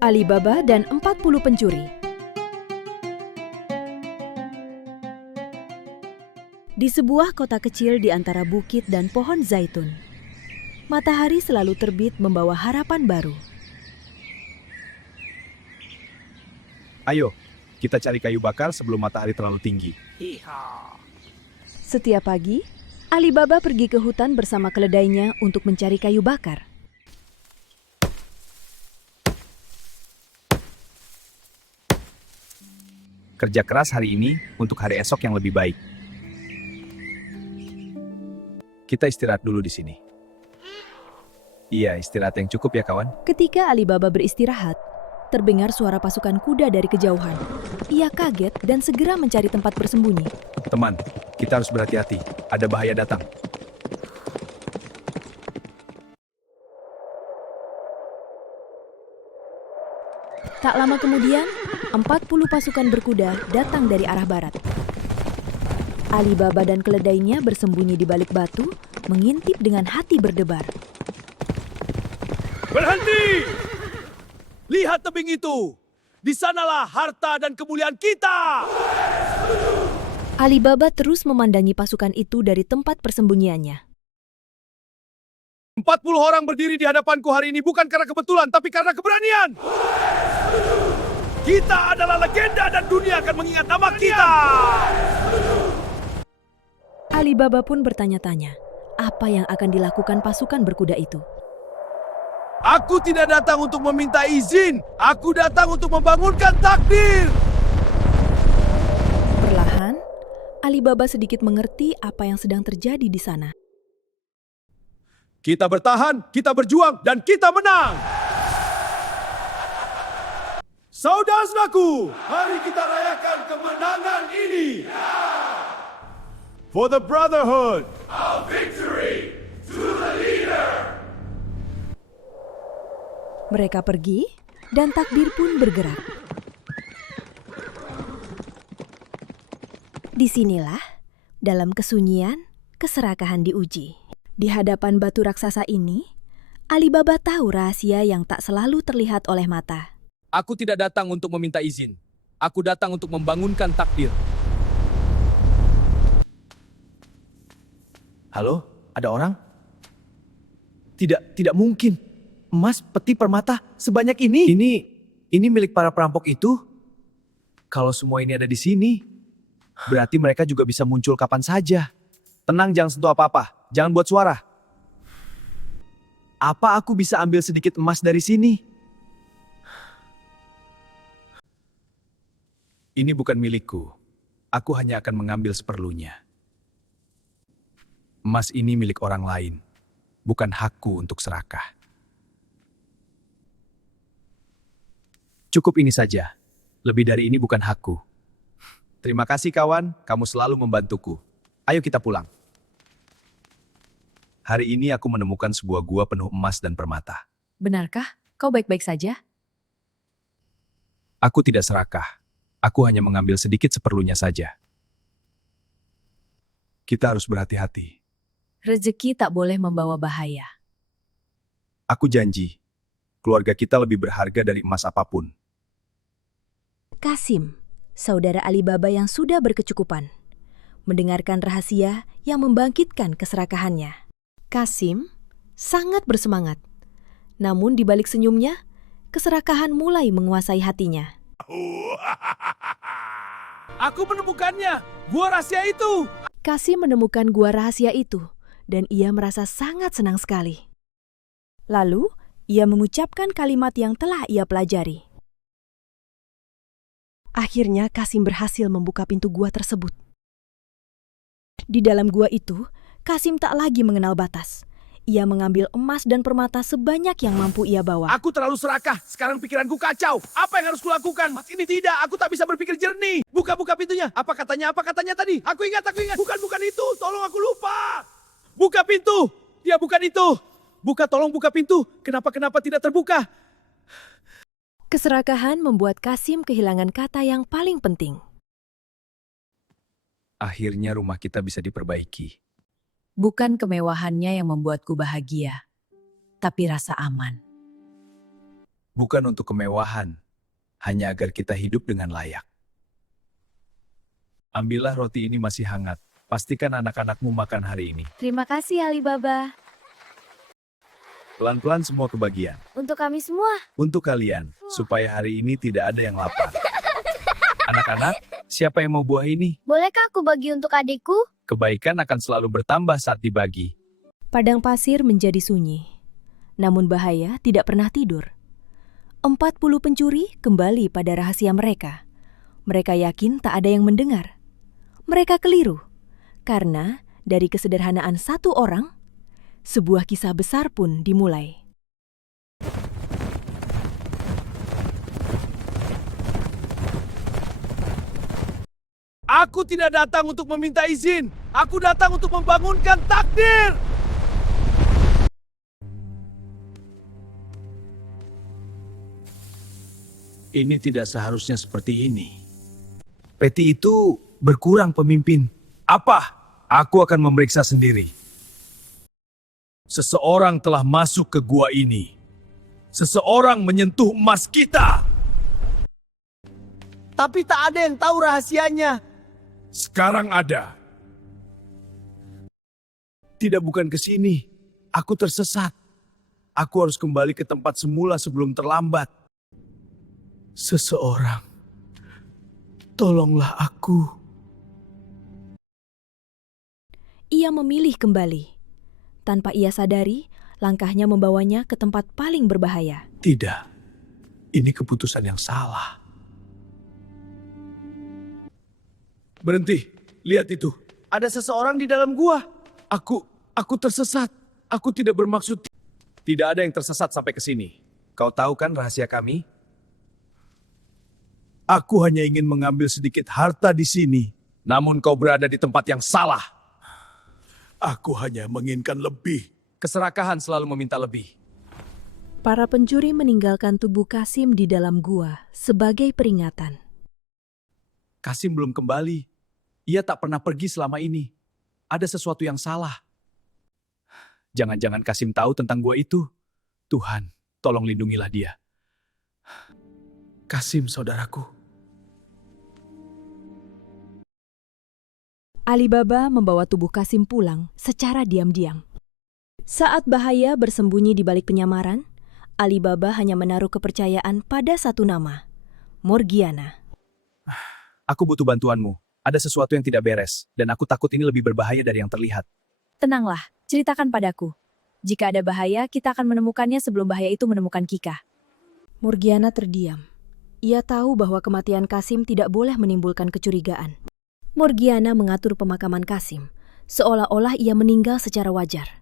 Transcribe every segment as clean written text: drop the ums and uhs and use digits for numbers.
Alibaba dan 40 pencuri. Di sebuah kota kecil di antara bukit dan pohon zaitun, matahari selalu terbit membawa harapan baru. Ayo, kita cari kayu bakar sebelum matahari terlalu tinggi. Setiap pagi, Alibaba pergi ke hutan bersama keledainya untuk mencari kayu bakar. Kerja keras hari ini untuk hari esok yang lebih baik. Kita istirahat dulu di sini. Iya, istirahat yang cukup ya kawan. Ketika Alibaba beristirahat, terdengar suara pasukan kuda dari kejauhan. Ia kaget dan segera mencari tempat bersembunyi. Teman, kita harus berhati-hati. Ada bahaya datang. Tak lama kemudian, 40 pasukan berkuda datang dari arah barat. Alibaba dan keledainya bersembunyi di balik batu, mengintip dengan hati berdebar. Berhenti! Lihat tebing itu! Di sanalah harta dan kemuliaan kita! Alibaba terus memandangi pasukan itu dari tempat persembunyiannya. 40 orang berdiri di hadapanku hari ini bukan karena kebetulan, tapi karena keberanian! Kita adalah legenda dan dunia akan mengingat nama kita! Alibaba pun bertanya-tanya, apa yang akan dilakukan pasukan berkuda itu? Aku tidak datang untuk meminta izin. Aku datang untuk membangunkan takdir. Perlahan, Alibaba sedikit mengerti apa yang sedang terjadi di sana. Kita bertahan, kita berjuang, dan kita menang. Saudara-saudaraku, mari kita rayakan kemenangan ini. For the brotherhood. Our victory to the leader. Mereka pergi, dan takbir pun bergerak. Disinilah, dalam kesunyian, keserakahan diuji. Di hadapan batu raksasa ini, Alibaba tahu rahasia yang tak selalu terlihat oleh mata. Aku tidak datang untuk meminta izin. Aku datang untuk membangunkan takdir. Halo, ada orang? Tidak mungkin. Emas, peti, permata, sebanyak ini. Ini milik para perampok itu? Kalau semua ini ada di sini, berarti mereka juga bisa muncul kapan saja. Tenang, jangan sentuh apa-apa. Jangan buat suara. Apa aku bisa ambil sedikit emas dari sini? Ini bukan milikku. Aku hanya akan mengambil seperlunya. Emas ini milik orang lain. Bukan hakku untuk serakah. Cukup ini saja. Lebih dari ini bukan hakku. Terima kasih kawan, kamu selalu membantuku. Ayo kita pulang. Hari ini aku menemukan sebuah gua penuh emas dan permata. Benarkah? Kau baik-baik saja? Aku tidak serakah. Aku hanya mengambil sedikit seperlunya saja. Kita harus berhati-hati. Rezeki tak boleh membawa bahaya. Aku janji, keluarga kita lebih berharga dari emas apapun. Kasim, saudara Alibaba yang sudah berkecukupan, mendengarkan rahasia yang membangkitkan keserakahannya. Kasim sangat bersemangat. Namun di balik senyumnya, keserakahan mulai menguasai hatinya. Aku menemukannya, gua rahasia itu. Kasim menemukan gua rahasia itu, dan ia merasa sangat senang sekali. Lalu, ia mengucapkan kalimat yang telah ia pelajari. Akhirnya Kasim berhasil membuka pintu gua tersebut. Di dalam gua itu, Kasim tak lagi mengenal batas. Ia mengambil emas dan permata sebanyak yang mampu ia bawa. Aku terlalu serakah, sekarang pikiranku kacau. Apa yang harus kulakukan? Mas ini tidak, aku tak bisa berpikir jernih. Buka pintunya. Apa katanya tadi? Aku ingat. Bukan itu, tolong aku lupa. Buka pintu. Ya bukan itu. Tolong buka pintu. Kenapa tidak terbuka? Keserakahan membuat Kasim kehilangan kata yang paling penting. Akhirnya rumah kita bisa diperbaiki. Bukan kemewahannya yang membuatku bahagia, tapi rasa aman. bukan untuk kemewahan, hanya agar kita hidup dengan layak. Ambillah roti ini masih hangat. Pastikan anak-anakmu makan hari ini. Terima kasih Alibaba. Pelan-pelan semua kebagian. Untuk kami semua. Untuk kalian, supaya hari ini tidak ada yang lapar. Anak-anak, siapa yang mau buah ini? Bolehkah aku bagi untuk adikku? Kebaikan akan selalu bertambah saat dibagi. Padang pasir menjadi sunyi. Namun bahaya tidak pernah tidur. 40 pencuri kembali pada rahasia mereka. Mereka yakin tak ada yang mendengar. Mereka keliru. Karena dari kesederhanaan satu orang, sebuah kisah besar pun dimulai. Aku tidak datang untuk meminta izin. Aku datang untuk membangunkan takdir. Ini tidak seharusnya seperti ini. Peti itu berkurang, pemimpin. Apa? Aku akan memeriksa sendiri. Seseorang telah masuk ke gua ini. Seseorang menyentuh emas kita. Tapi tak ada yang tahu rahasianya. Sekarang ada. Tidak, bukan ke sini. Aku tersesat. Aku harus kembali ke tempat semula sebelum terlambat. Seseorang, tolonglah aku. Ia memilih kembali. Tanpa ia sadari, langkahnya membawanya ke tempat paling berbahaya. Tidak, ini keputusan yang salah. Berhenti, lihat itu. Ada seseorang di dalam gua. Aku tersesat. Aku tidak bermaksud. Tidak ada yang tersesat sampai ke sini. Kau tahu kan rahasia kami? Aku hanya ingin mengambil sedikit harta di sini. Namun kau berada di tempat yang salah. Aku hanya menginginkan lebih. Keserakahan selalu meminta lebih. Para pencuri meninggalkan tubuh Kasim di dalam gua sebagai peringatan. Kasim belum kembali. Ia tak pernah pergi selama ini. Ada sesuatu yang salah. Jangan-jangan Kasim tahu tentang gua itu. Tuhan, tolong lindungilah dia. Kasim, saudaraku. Alibaba membawa tubuh Kasim pulang secara diam-diam. Saat bahaya bersembunyi di balik penyamaran, Alibaba hanya menaruh kepercayaan pada satu nama, Morgiana. Aku butuh bantuanmu. Ada sesuatu yang tidak beres, dan aku takut ini lebih berbahaya dari yang terlihat. Tenanglah, ceritakan padaku. Jika ada bahaya, kita akan menemukannya sebelum bahaya itu menemukan Kika. Morgiana terdiam. Ia tahu bahwa kematian Kasim tidak boleh menimbulkan kecurigaan. Morgiana mengatur pemakaman Kasim, seolah-olah ia meninggal secara wajar.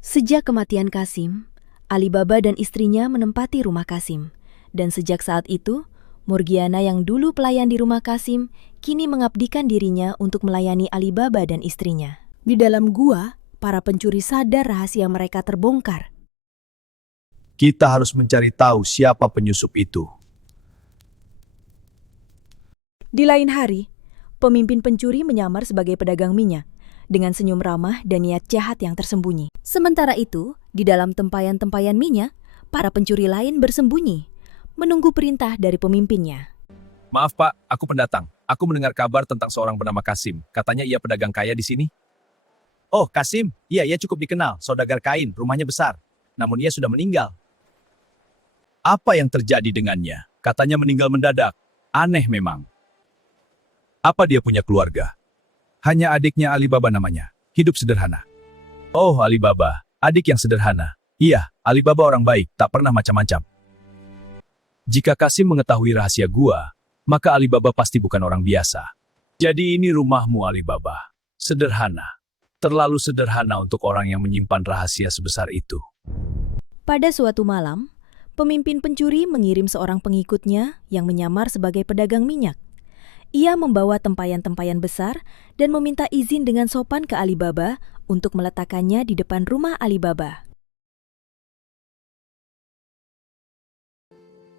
Sejak kematian Kasim, Alibaba dan istrinya menempati rumah Kasim. Dan sejak saat itu, Morgiana yang dulu pelayan di rumah Kasim, kini mengabdikan dirinya untuk melayani Alibaba dan istrinya. Di dalam gua, para pencuri sadar rahasia mereka terbongkar. Kita harus mencari tahu siapa penyusup itu. Di lain hari, pemimpin pencuri menyamar sebagai pedagang minyak dengan senyum ramah dan niat jahat yang tersembunyi. Sementara itu, di dalam tempayan-tempayan minyak, para pencuri lain bersembunyi, menunggu perintah dari pemimpinnya. Maaf Pak, aku pendatang. Aku mendengar kabar tentang seorang bernama Kasim. Katanya ia pedagang kaya di sini. Oh, Kasim? Iya, ia cukup dikenal. Saudagar kain, rumahnya besar. Namun ia sudah meninggal. Apa yang terjadi dengannya? Katanya meninggal mendadak. Aneh memang. Apa dia punya keluarga? Hanya adiknya Alibaba namanya. Hidup sederhana. Oh, Alibaba. Adik yang sederhana. Iya, Alibaba orang baik, tak pernah macam-macam. Jika Kasim mengetahui rahasia gua, maka Alibaba pasti bukan orang biasa. Jadi ini rumahmu, Alibaba. Sederhana. Terlalu sederhana untuk orang yang menyimpan rahasia sebesar itu. Pada suatu malam, pemimpin pencuri mengirim seorang pengikutnya yang menyamar sebagai pedagang minyak. Ia membawa tempayan-tempayan besar dan meminta izin dengan sopan ke Alibaba untuk meletakkannya di depan rumah Alibaba.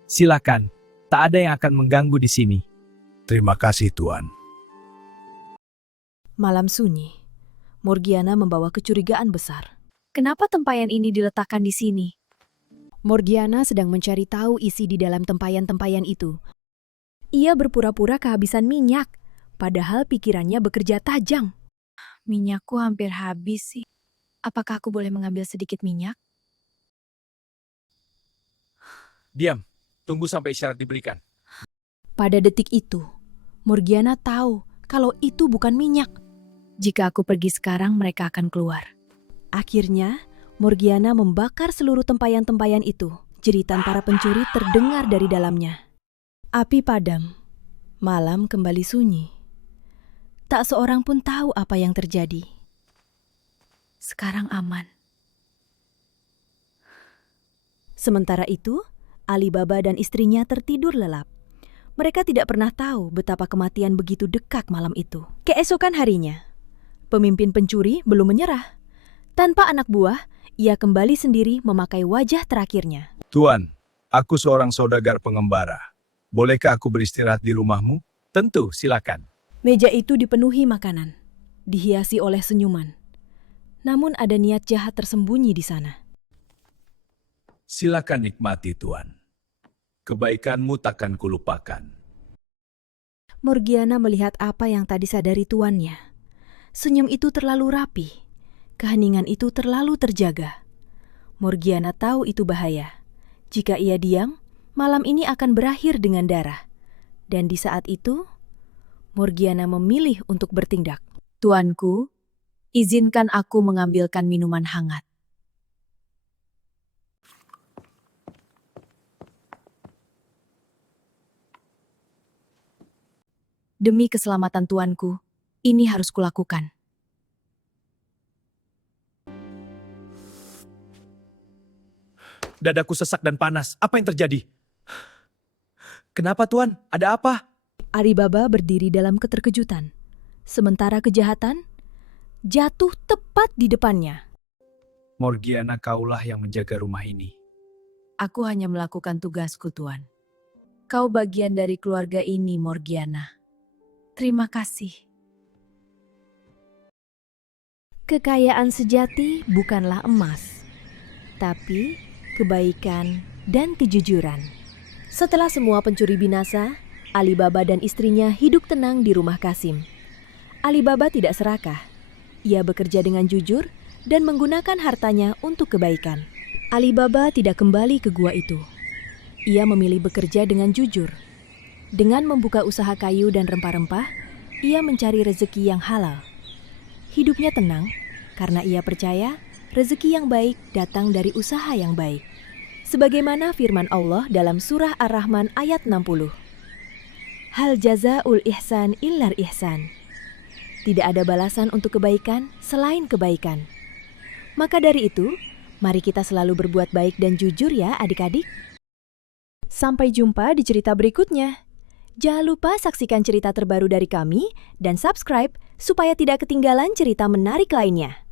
Silakan, tak ada yang akan mengganggu di sini. Terima kasih, Tuan. Malam sunyi, Morgiana membawa kecurigaan besar. Kenapa tempayan ini diletakkan di sini? Morgiana sedang mencari tahu isi di dalam tempayan-tempayan itu. Ia berpura-pura kehabisan minyak, padahal pikirannya bekerja tajam. Minyakku hampir habis sih. Apakah aku boleh mengambil sedikit minyak? Diam, tunggu sampai isyarat diberikan. Pada detik itu, Morgiana tahu kalau itu bukan minyak. Jika aku pergi sekarang, mereka akan keluar. Akhirnya, Morgiana membakar seluruh tempayan-tempayan itu. Jeritan para pencuri terdengar dari dalamnya. Api padam. Malam kembali sunyi. Tak seorang pun tahu apa yang terjadi. Sekarang aman. Sementara itu, Alibaba dan istrinya tertidur lelap. Mereka tidak pernah tahu betapa kematian begitu dekat malam itu. Keesokan harinya, pemimpin pencuri belum menyerah. Tanpa anak buah, ia kembali sendiri memakai wajah terakhirnya. Tuan, aku seorang saudagar pengembara. Bolehkah aku beristirahat di rumahmu? Tentu, silakan. Meja itu dipenuhi makanan, dihiasi oleh senyuman. Namun ada niat jahat tersembunyi di sana. Silakan nikmati, Tuan. Kebaikanmu takkan kulupakan. Morgiana melihat apa yang tadi sadari tuannya. Senyum itu terlalu rapi. Keheningan itu terlalu terjaga. Morgiana tahu itu bahaya. Jika ia diam, malam ini akan berakhir dengan darah. Dan di saat itu, Morgiana memilih untuk bertindak. Tuanku, izinkan aku mengambilkan minuman hangat. Demi keselamatan tuanku, ini harus kulakukan. Dadaku sesak dan panas. Apa yang terjadi? Kenapa, Tuan? Ada apa? Alibaba berdiri dalam keterkejutan. Sementara kejahatan jatuh tepat di depannya. Morgiana, kaulah yang menjaga rumah ini. Aku hanya melakukan tugasku, Tuan. Kau bagian dari keluarga ini, Morgiana. Terima kasih. Kekayaan sejati bukanlah emas, tapi kebaikan dan kejujuran. Setelah semua pencuri binasa, Alibaba dan istrinya hidup tenang di rumah Kasim. Alibaba tidak serakah. Ia bekerja dengan jujur dan menggunakan hartanya untuk kebaikan. Alibaba tidak kembali ke gua itu. Ia memilih bekerja dengan jujur. Dengan membuka usaha kayu dan rempah-rempah, ia mencari rezeki yang halal. Hidupnya tenang karena ia percaya rezeki yang baik datang dari usaha yang baik. Sebagaimana firman Allah dalam surah Ar-Rahman ayat 60. Hal jazaul ihsan illar ihsan. Tidak ada balasan untuk kebaikan selain kebaikan. Maka dari itu, mari kita selalu berbuat baik dan jujur ya adik-adik. Sampai jumpa di cerita berikutnya. Jangan lupa saksikan cerita terbaru dari kami dan subscribe supaya tidak ketinggalan cerita menarik lainnya.